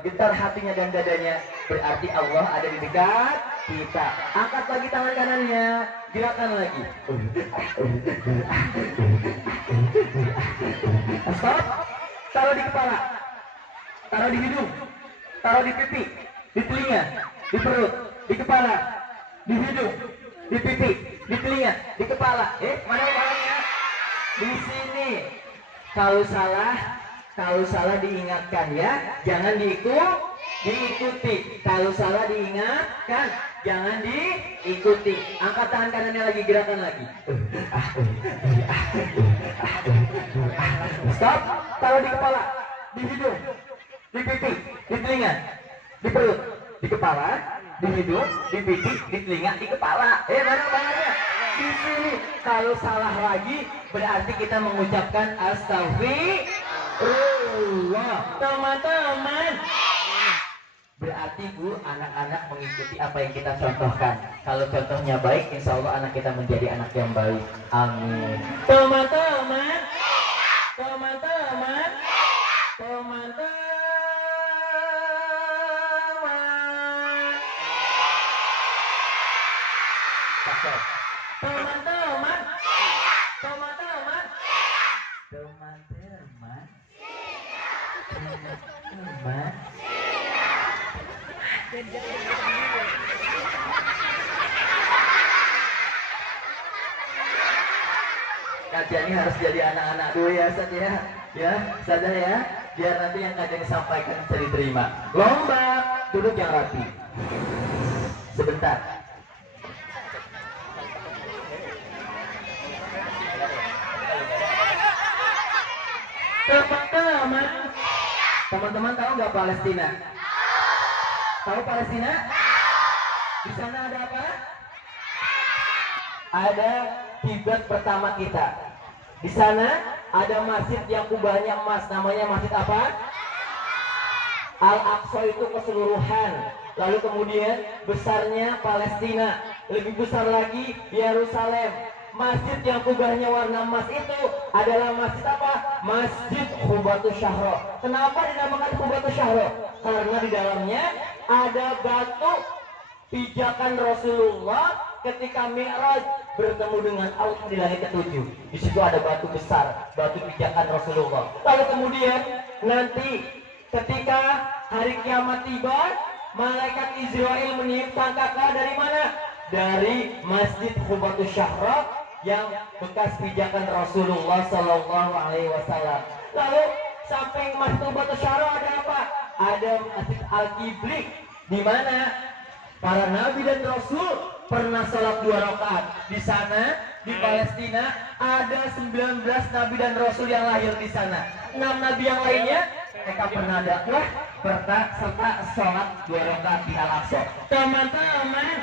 Getar hatinya dan dadanya, berarti Allah ada di dekat kita. Angkat lagi tangan kanannya, gerakan lagi. Stop. Taruh di kepala, taruh di hidung, taruh di pipi, di telinga, di perut, di kepala, di hidung, di pipi, di telinga, di kepala. Mana kepalanya? Di sini. Kalau salah diingatkan ya, jangan diikuti. Kalau salah diingatkan, jangan diikuti. Angkat tangan kanannya lagi, gerakan lagi. Stop. Taruh di kepala, di hidung, di pipi, di telinga, di perut, di kepala, di hidung, di pipi, di telinga, di kepala. Mana kepalanya? Di sini. Kalau salah lagi, berarti kita mengucapkan astagfirullah. Teman-teman, berarti Bu, anak-anak mengikuti apa yang kita contohkan. Kalau contohnya baik, insya Allah anak kita menjadi anak yang baik. Amin. Teman-teman, teman-teman, teman-teman, teman-teman, teman-teman, teman-teman, teman-teman. Kajian ini harus jadi anak-anak dulu ya, Ustaz ya. Ya, sadar ya, biar nanti yang kajian disampaikan bisa diterima. Lomba, duduk yang rapi. Sebentar. Teman-teman tahu nggak Palestina? Tahu Palestina? Di sana ada apa? Ada kiblat pertama kita. Di sana ada masjid yang kubahnya emas, namanya masjid apa? Al-Aqsa itu keseluruhan. Lalu kemudian besarnya Palestina, lebih besar lagi Yerusalem. Masjid yang kubahnya warna emas itu adalah masjid apa? Masjid Qubatus Syahro. Kenapa dinamakan Qubatus Syahro? Karena di dalamnya ada batu pijakan Rasulullah ketika Mi'raj bertemu dengan Allah di langit ketujuh. Di situ ada batu besar, batu pijakan Rasulullah. Lalu kemudian nanti ketika hari kiamat tiba, malaikat Israel meniup sangkakala dari mana? Dari Masjid Qubatus Syahro yang bekas pijakan Rasulullah Sallallahu Alaihi Wasallam. Lalu samping Masjid Qubatus Syahro ada apa? Ada Masjid Al-Qibli, di mana para nabi dan rasul pernah sholat 2 rakaat. Di sana di Palestina ada 19 nabi dan rasul yang lahir di sana. 6 nabi yang lainnya mereka pernah dakwah serta sholat 2 rakaat di Al-Aqsa. Teman-teman,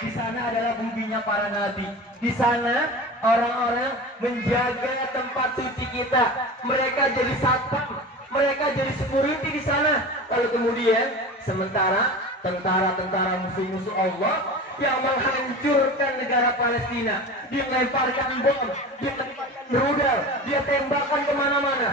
di sana adalah buminya para nabi. Di sana orang-orang menjaga tempat suci kita. Mereka jadi satpam, mereka jadi security di sana. Lalu kemudian sementara tentara-tentara musuh-musuh Allah yang menghancurkan negara Palestina, dia melemparkan bom, dia melemparkan rudal, dia tembakan kemana-mana.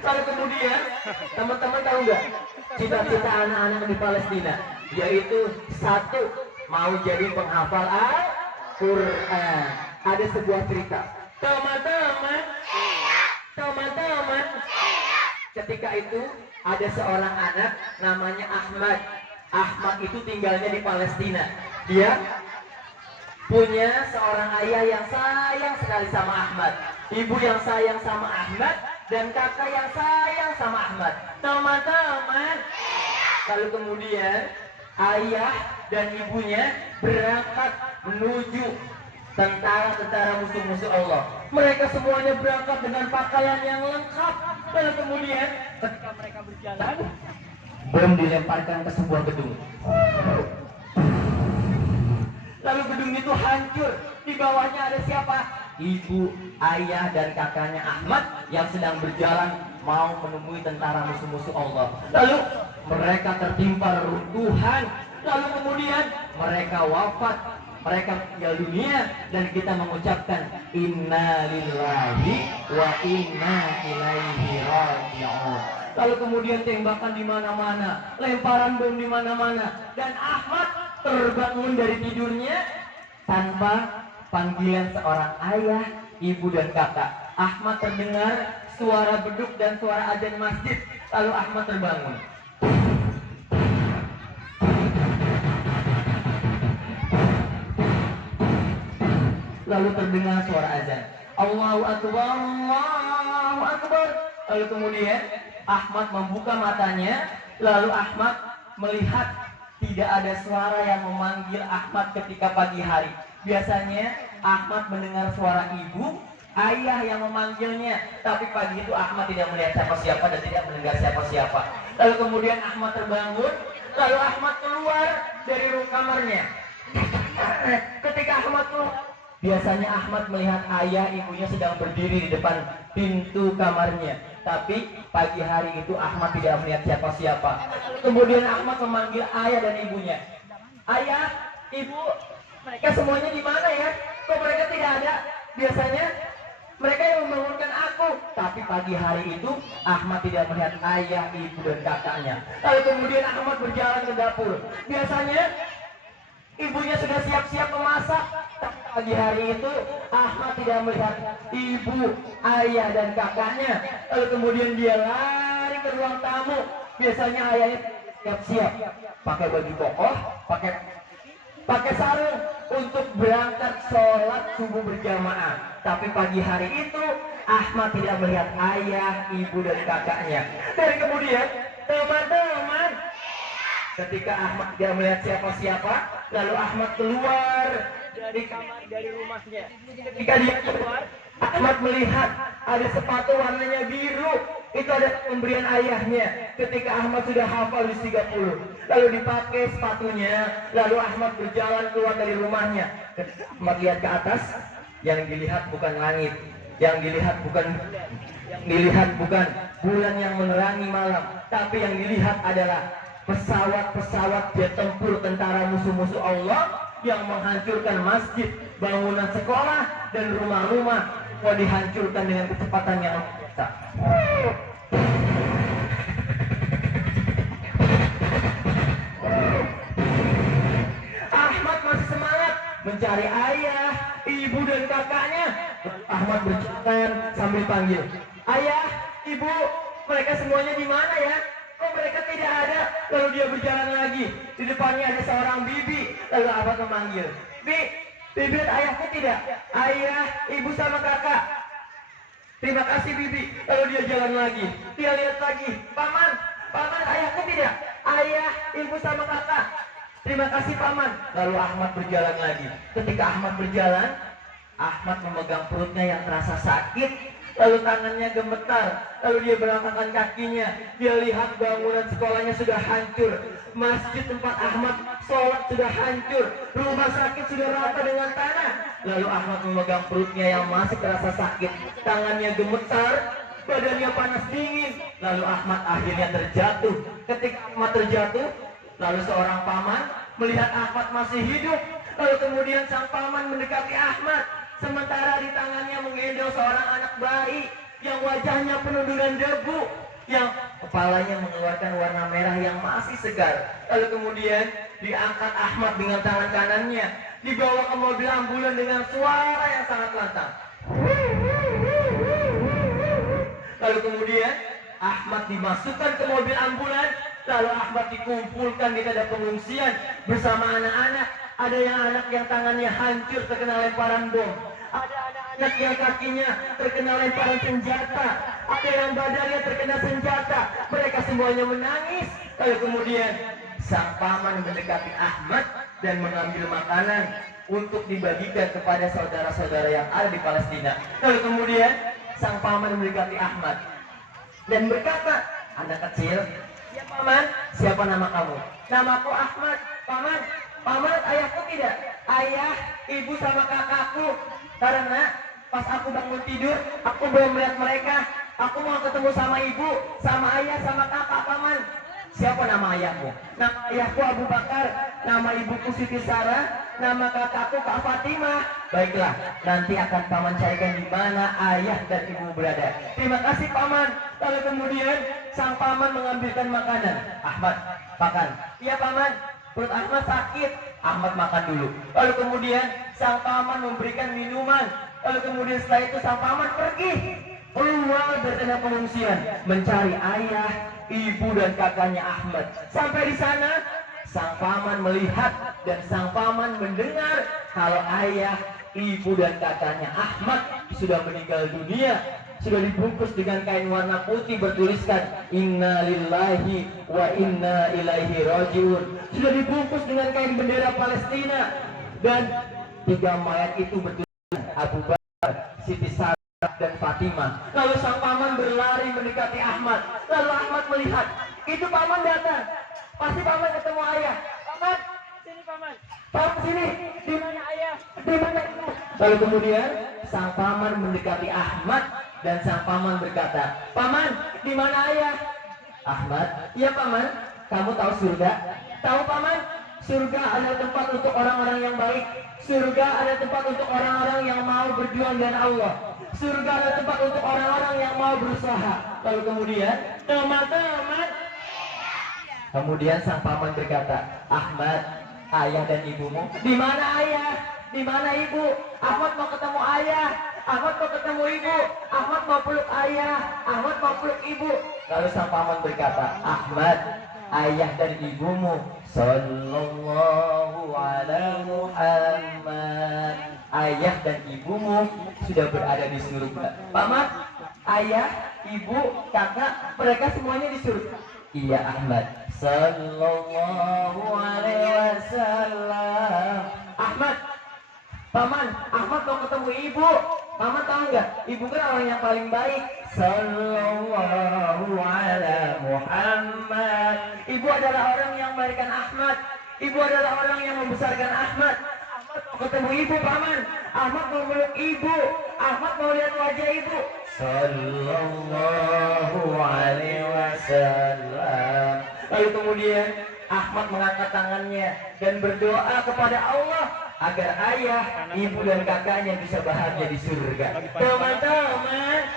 Lalu kemudian teman-teman tahu nggak cita-cita anak-anak di Palestina? Yaitu satu, mau jadi penghafal Al-Quran. Ada sebuah cerita. Teman-teman, ketika itu ada seorang anak namanya Ahmad. Ahmad itu tinggalnya di Palestina. Dia punya seorang ayah yang sayang sekali sama Ahmad, ibu yang sayang sama Ahmad, dan kakak yang sayang sama Ahmad. Teman-teman, lalu kemudian ayah dan ibunya berangkat menuju tentara-tentara musuh-musuh Allah. Mereka semuanya berangkat dengan pakaian yang lengkap. Lalu kemudian ketika mereka berjalan, bom dilemparkan ke sebuah gedung. Lalu gedung itu hancur. Di bawahnya ada siapa? Ibu, ayah, dan kakaknya Ahmad yang sedang berjalan mau menemui tentara musuh-musuh Allah. Lalu mereka tertimpa reruntuhan. Lalu kemudian mereka wafat mereka meninggal dunia dan kita mengucapkan inna lillahi wa inna ilaihi raji'un. Lalu kemudian tembakan di mana-mana, lemparan bom di mana-mana, dan Ahmad terbangun dari tidurnya tanpa panggilan seorang ayah, ibu dan kakak. Ahmad terdengar suara beduk dan suara azan masjid. Lalu Ahmad terbangun. Lalu terdengar suara azan. Allahu Akbar, Allahu Akbar. Lalu kemudian Ahmad membuka matanya. Lalu Ahmad melihat tidak ada suara yang memanggil Ahmad ketika pagi hari. Biasanya Ahmad mendengar suara ibu, ayah yang memanggilnya. Tapi pagi itu Ahmad tidak melihat siapa-siapa dan tidak mendengar siapa-siapa. Lalu kemudian Ahmad terbangun. Lalu Ahmad keluar dari kamarnya. Ketika Ahmad keluar, biasanya Ahmad melihat ayah ibunya sedang berdiri di depan pintu kamarnya. Tapi pagi hari itu Ahmad tidak melihat siapa-siapa. Kemudian Ahmad memanggil ayah dan ibunya. Ayah, ibu, mereka semuanya di mana ya? Kok mereka tidak ada? Biasanya mereka yang membangunkan aku. Tapi pagi hari itu Ahmad tidak melihat ayah, ibu dan kakaknya. Lalu kemudian Ahmad berjalan ke dapur. Biasanya ibunya sudah siap-siap memasak. Tapi pagi hari itu Ahmad tidak melihat ibu, ayah dan kakaknya. Lalu kemudian dia lari ke ruang tamu. Biasanya ayahnya siap-siap pakai baju kokoh, pakai sarung untuk berangkat sholat subuh berjamaah. Tapi pagi hari itu Ahmad tidak melihat ayah, ibu dan kakaknya. Dan kemudian teman-teman, ketika Ahmad tidak melihat siapa-siapa, lalu Ahmad keluar dari rumahnya. Ketika dia keluar, Ahmad melihat ada sepatu warnanya biru. Itu ada pemberian ayahnya ketika Ahmad sudah hafal di 30. Lalu dipakai sepatunya. Lalu Ahmad berjalan keluar dari rumahnya. Ketika Ahmad lihat ke atas, yang dilihat bukan langit, yang dilihat bukan bulan yang menerangi malam, tapi yang dilihat adalah pesawat-pesawat jet tempur tentara musuh-musuh Allah yang menghancurkan masjid, bangunan sekolah, dan rumah-rumah. Mau dihancurkan dengan kecepatan yang biasa. Ahmad masih semangat mencari ayah, ibu dan kakaknya. Ahmad berjalan sambil panggil, ayah, ibu, mereka semuanya di mana ya? Kok mereka tidak ada? Lalu dia berjalan lagi. Di depannya ada seorang bibi. Lalu Ahmad memanggil, bibi, ayahku tidak? Ayah, ibu sama kakak. Terima kasih bibi. Lalu dia jalan lagi. Dia lihat lagi, paman, ayahku tidak? Ayah, ibu sama kakak. Terima kasih paman. Lalu Ahmad berjalan lagi. Ketika Ahmad berjalan, Ahmad memegang perutnya yang terasa sakit. Lalu tangannya gemetar. Lalu dia berangkatkan kakinya. Dia lihat bangunan sekolahnya sudah hancur. Masjid tempat Ahmad sholat sudah hancur. Rumah sakit sudah rata dengan tanah. Lalu Ahmad memegang perutnya yang masih terasa sakit. Tangannya gemetar, badannya panas dingin. Lalu Ahmad akhirnya terjatuh. Ketika Ahmad terjatuh, lalu seorang paman melihat Ahmad masih hidup. Lalu kemudian sang paman mendekati Ahmad. Sementara di tangannya menggendong seorang anak bayi yang wajahnya penuh dengan debu, yang kepalanya mengeluarkan warna merah yang masih segar. Lalu kemudian diangkat Ahmad dengan tangan kanannya, dibawa ke mobil ambulan dengan suara yang sangat lantang. Lalu kemudian Ahmad dimasukkan ke mobil ambulan. Lalu Ahmad dikumpulkan di tenda pengungsian bersama anak-anak. Ada anak yang tangannya hancur terkena lemparan bom. Ada anak-anak yang kakinya terkena lemparan senjata. Ada yang badannya terkena senjata. Mereka semuanya menangis. Lalu kemudian sang paman mendekati Ahmad dan mengambil makanan untuk dibagikan kepada saudara-saudara yang ada di Palestina. Lalu kemudian sang paman mendekati Ahmad dan berkata, anak kecil, ya paman, siapa nama kamu? Namaku Ahmad. Paman, ayahku tidak? Ayah, ibu sama kakakku. Karena pas aku bangun tidur, aku belum melihat mereka. Aku mau ketemu sama ibu, sama ayah, sama kakak, paman. Siapa nama ayahmu? Nama ayahku Abu Bakar, nama ibuku Siti Sarah, nama kakakku Kak Fatimah. Baiklah, nanti akan paman carikan di mana ayah dan ibu berada. Terima kasih paman. Lalu kemudian sang paman mengambilkan makanan. Ahmad, makan. Iya paman, perut Ahmad sakit. Ahmad makan dulu. Lalu kemudian sang paman memberikan minuman. Lalu kemudian setelah itu sang paman pergi keluar dari tenda pengungsian mencari ayah, ibu dan kakaknya Ahmad. Sampai di sana sang paman melihat dan sang paman mendengar kalau ayah, ibu dan kakaknya Ahmad sudah meninggal dunia, sudah dibungkus dengan kain warna putih bertuliskan Inna lillahi wa inna ilaihi rajiun, sudah dibungkus dengan kain bendera Palestina, dan 3 mayat itu bertuliskan Abu Bakar, Siti Sarah dan Fatimah. Lalu sang paman berlari mendekati Ahmad. Lalu Ahmad melihat itu paman datang, pasti paman ketemu ayah. Paman, sini paman. Paman sini, di mana ayah? Di mana ibu? Lalu kemudian sang paman mendekati Ahmad dan sang paman berkata, paman, di mana ayah? Ahmad, iya paman. Kamu tahu surga? Tahu paman? Surga adalah tempat untuk orang-orang yang baik. Surga adalah tempat untuk orang-orang yang mau berjuang dengan Allah. Surga adalah tempat untuk orang-orang yang mau berusaha. Lalu kemudian teman-teman, kemudian sang paman berkata, Ahmad, ayah dan ibumu di mana ayah? Di mana ibu? Ahmad mau ketemu ayah, Ahmad mau ketemu ibu, Ahmad mau peluk ayah, Ahmad mau peluk ibu. Lalu sang paman berkata, Ahmad, ayah dan ibumu sallallahu ala Muhammad, ayah dan ibumu sudah berada di surga. Paman, ayah, ibu, kakak, mereka semuanya di surga. Iya Ahmad, sallallahu alaihi wasallam. Ahmad, paman, Ahmad mau ketemu ibu. Paman tahu nggak? Ibu kan orang yang paling baik. Sallallahu ala Muhammad. Ibu adalah orang yang melahirkan Ahmad. Ibu adalah orang yang membesarkan Ahmad. Ahmad mau ketemu ibu paman. Ahmad mau meluk ibu. Ahmad mau lihat wajah ibu. Sallallahu alaihi wasallam. Lalu kemudian Ahmad mengangkat tangannya dan berdoa kepada Allah agar ayah, ibu dan kakaknya bisa bahagia di surga. Teman-teman,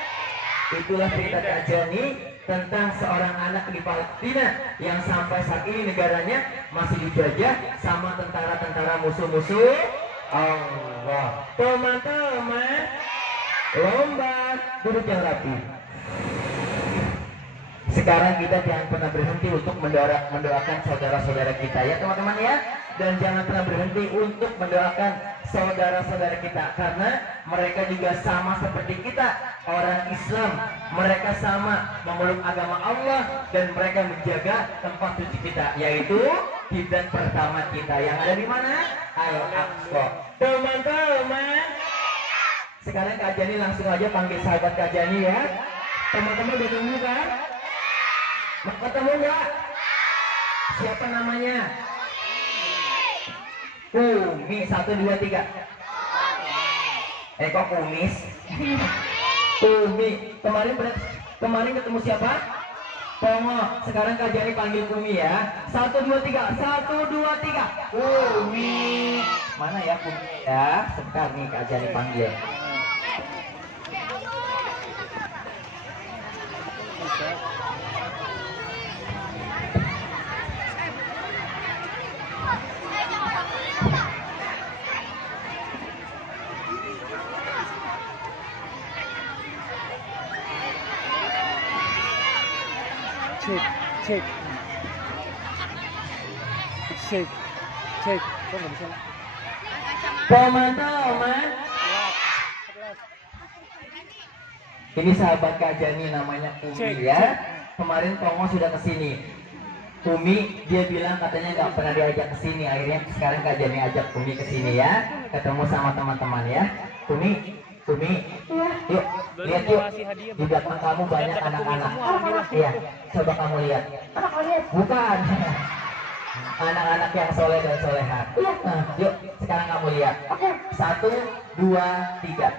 itulah cerita Kak Jani tentang seorang anak di Palestina yang sampai saat ini negaranya masih dijajah sama tentara-tentara musuh-musuh Allah. Teman-teman, lomba duduk yang rapi. Sekarang kita jangan pernah berhenti untuk mendoakan saudara-saudara kita ya teman-teman ya. Dan jangan pernah berhenti untuk mendoakan saudara-saudara kita, karena mereka juga sama seperti kita, orang Islam. Mereka sama memeluk agama Allah dan mereka menjaga tempat suci kita, yaitu kiblat pertama kita yang ada di mana? Al-Aqsa. Teman-teman, sekarang Kak Jani langsung aja panggil sahabat Kak Jani ya. Teman-teman udah tunggu kan? Mau ketemu nggak? Siapa namanya? Umi, 1, 2, 3. Kok kumis? Umi. Kemarin ketemu siapa? Pongo. Sekarang Kak Jani panggil Umi ya. 1, 2, 3. 1, 2, 3. Umi. Mana ya Umi ya? Sebentar nih Kak Jani panggil. Cek kok nggak bisa. Teman-teman, ini sahabat Kak Jani namanya Umi ya. Kemarin Pongo sudah kesini. Umi dia bilang katanya nggak pernah diajak kesini, akhirnya sekarang Kak Jani ajak Umi kesini ya, ketemu sama teman-teman ya. Umi, yuk lihat yuk, di belakang kamu banyak anak-anak. Iya, coba kamu lihat. Bukan. Anak-anak yang soleh dan soleha. Yuk, sekarang kamu lihat. 1, 2, 3.